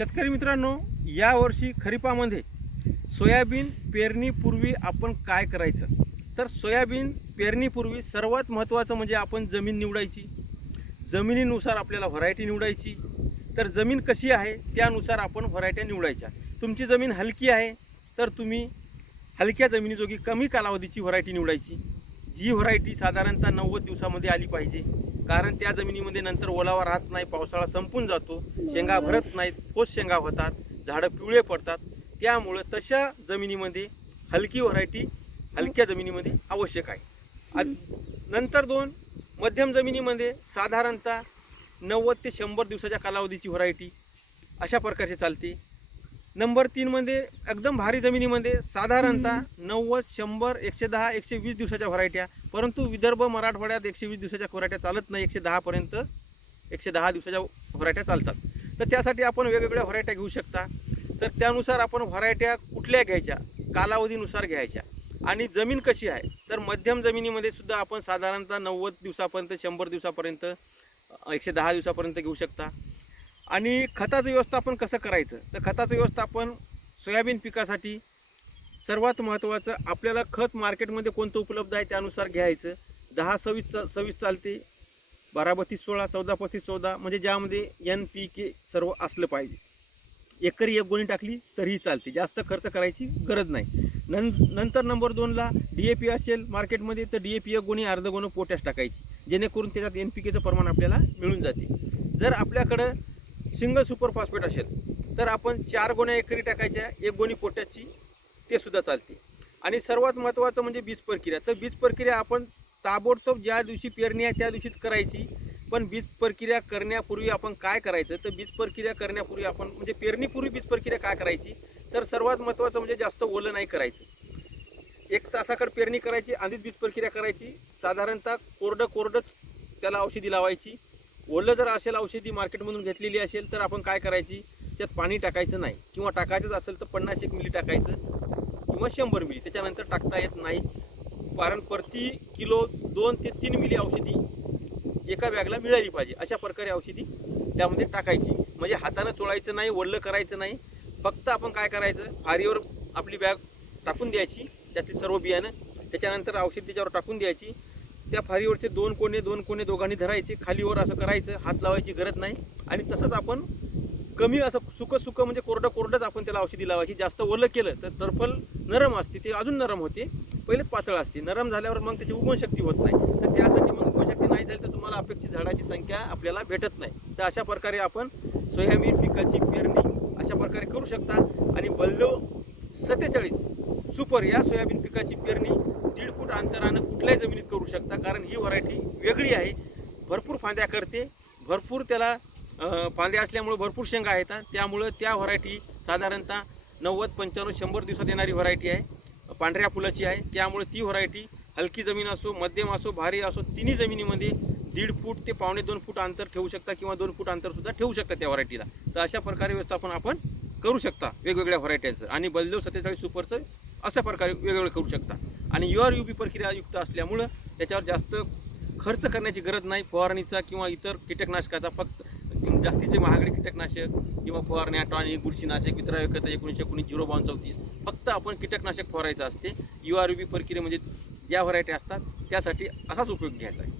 शेतकरी मित्रांनो, यावर्षी खरीपामध्ये सोयाबीन पेरणीपूर्वी आपण काय करायचं? तर सोयाबीन पेरणीपूर्वी सर्वात महत्त्वाचं म्हणजे आपण जमीन निवडायची. जमिनीनुसार आपल्याला व्हरायटी निवडायची. तर जमीन कशी आहे त्यानुसार आपण व्हरायट्या निवडायच्या. तुमची जमीन हलकी आहे तर तुम्ही हलक्या जमिनीजोगी कमी कालावधीची व्हरायटी निवडायची. जी व्हरायटी साधारणतः 90 दिवसामध्ये आली पाहिजे, कारण त्या जमिनीमध्ये नंतर ओलावा राहत नाही, पावसाळा संपून जातो, शेंगा भरत नाहीत, ठोस शेंगा होतात, झाडं पिवळे पडतात. त्यामुळं तशा जमिनीमध्ये हलकी व्हरायटी हलक्या जमिनीमध्ये आवश्यक आहे. नंतर 2 मध्यम जमिनीमध्ये साधारणतः 90 ते 100 दिवसाच्या कालावधीची व्हरायटी अशा प्रकारचे चालते. नंबर 3 मध्ये एकदम भारी जमिनीमध्ये साधारणतः 90, 100, 110, 120 दिवसाच्या व्हरायट्या. परंतु विदर्भ मराठवाड्यात 120 दिवसाच्या व्हरायट्या चालत नाही, 110 दिवसाच्या व्हरायट्या चालतात. तर त्यासाठी आपण वेगवेगळ्या व्हरायट्या घेऊ शकता. तर त्यानुसार आपण व्हरायट्या कुठल्या घ्यायच्या, कालावधीनुसार घ्यायच्या. आणि जमीन कशी आहे, तर मध्यम जमिनीमध्ये सुद्धा आपण साधारणतः 90 दिवसापर्यंत, 100 दिवसापर्यंत, 110 दिवसापर्यंत घेऊ शकता. आणि खताचं व्यवस्थापन कसं करायचं, तर खताचं व्यवस्थापन सोयाबीन पिकासाठी सर्वात महत्त्वाचं आपल्याला खत मार्केटमध्ये कोणतं उपलब्ध आहे त्यानुसार घ्यायचं. 10-26 चालते, 12-32-16, 14-35-14, म्हणजे ज्यामध्ये NPK सर्व असलं पाहिजे. एकरी 1 गोणी टाकली तरीही चालते, जास्त खर्च करायची गरज नाही. नंतर नंबर 2ला DAP असेल मार्केटमध्ये तर DAP 1 गोणी, अर्ध गोणं पोटॅश टाकायची, जेणेकरून त्याच्यात NPKचं प्रमाण आपल्याला मिळून जाते. जर आपल्याकडं सिंगल सुपर फॉस्फेट असेल तर आपण 4 गोण्या एकरी टाकायच्या, 1 गोणी पोटॅशची, ते सुद्धा चालते. आणि सर्वात महत्त्वाचं म्हणजे बीज प्रक्रिया. तर बीज प्रक्रिया आपण ताबडतोब ज्या दिवशी पेरणी आहे त्या दिवशीच करायची. पण बीज प्रक्रिया करण्यापूर्वी आपण काय करायचं, तर बीज प्रक्रिया करण्यापूर्वी आपण म्हणजे पेरणीपूर्वी बीज प्रक्रिया काय करायची, तर सर्वात महत्त्वाचं म्हणजे जास्त ओलं नाही करायचं. 1 तासाकडे पेरणी करायची, आधीच बीज प्रक्रिया करायची. साधारणतः कोरडंच त्याला औषधी लावायची. ओलं जर असेल, औषधी मार्केटमधून घेतलेली असेल तर आपण काय करायची, त्यात पाणी टाकायचं नाही, किंवा टाकायचंच असेल तर 50-1 मिली टाकायचं किंवा 100 मिली, त्याच्यानंतर टाकता येत नाही. कारण प्रति किलो 2 ते 3 मिली औषधी एका बॅगला मिळाली पाहिजे. अशा प्रकारे औषधी त्यामध्ये टाकायची. म्हणजे हातानं चोळायचं नाही, ओलं करायचं नाही. फक्त आपण काय करायचं, फारीवर आपली बॅग टाकून द्यायची, त्यातली सर्व बियाणं, त्याच्यानंतर औषध त्याच्यावर टाकून द्यायची. त्या फारीवरचे 2 कोणे दोघांनी धरायचे, खालीवर असं करायचं, हात लावायची गरज नाही. आणि तसंच आपण कमी असं सुकं म्हणजे कोरडंच आपण त्याला औषधी लावायची. जास्त ओलं केलं तर टरफल नरम असते, ते अजून नरम होते. पहिलेच पातळ असते, नरम झाल्यावर मग त्याची उगवणशक्ती होत नाही. तर त्यासाठी मग उगवणशक्ती नाही झाली तर तुम्हाला अपेक्षित झाडाची संख्या आपल्याला भेटत नाही. तर अशा प्रकारे आपण सोयाबीन पिकाची पेरणी अशा प्रकारे करू शकता. आणि बल्लो 47 सुपर या सोयाबीन पिकाची पेरणी 1.5 फूट अंतरानं कुठल्याही जमिनीत करू शकता. कारण ही व्हरायटी वेगळी आहे, भरपूर फांद्या करते, भरपूर त्याला फांद्या असल्यामुळे भरपूर शेंगा येतात. त्यामुळं त्या व्हरायटी साधारणतः 90, 95, 100 दिवसात येणारी व्हरायटी आहे, पांढऱ्या फुलाची आहे. त्यामुळे ती व्हरायटी हलकी जमीन असो, मध्यम असो, भारी असो, तिन्ही जमिनीमध्ये 1.5 फूट ते 2.25 फूट अंतर ठेवू शकता, किंवा 2 फूट अंतरसुद्धा ठेवू शकता त्या व्हरायटीला. तर अशा प्रकारे व्यवस्थापन आपण करू शकता वेगवेगळ्या व्हरायट्यांचं. आणि बल्लो 47 सुपरचं अशा प्रकारे वेगवेगळं करू शकता. आणि URUB प्रक्रियायुक्त असल्यामुळं त्याच्यावर जास्त खर्च करण्याची गरज नाही, फवारणीचा किंवा इतर कीटकनाशकाचा. फक्त जास्तीचे महागडे कीटकनाशक किंवा फवारण्या, टॉनिक, बुरशीनाशक, वितराविकता 1919, 03234, फक्त आपण कीटकनाशक फवारायचं असते. URUB प्रक्रियेमध्ये ज्या व्हरायटी असतात त्यासाठी असाच उपयोग घ्यायचा आहे.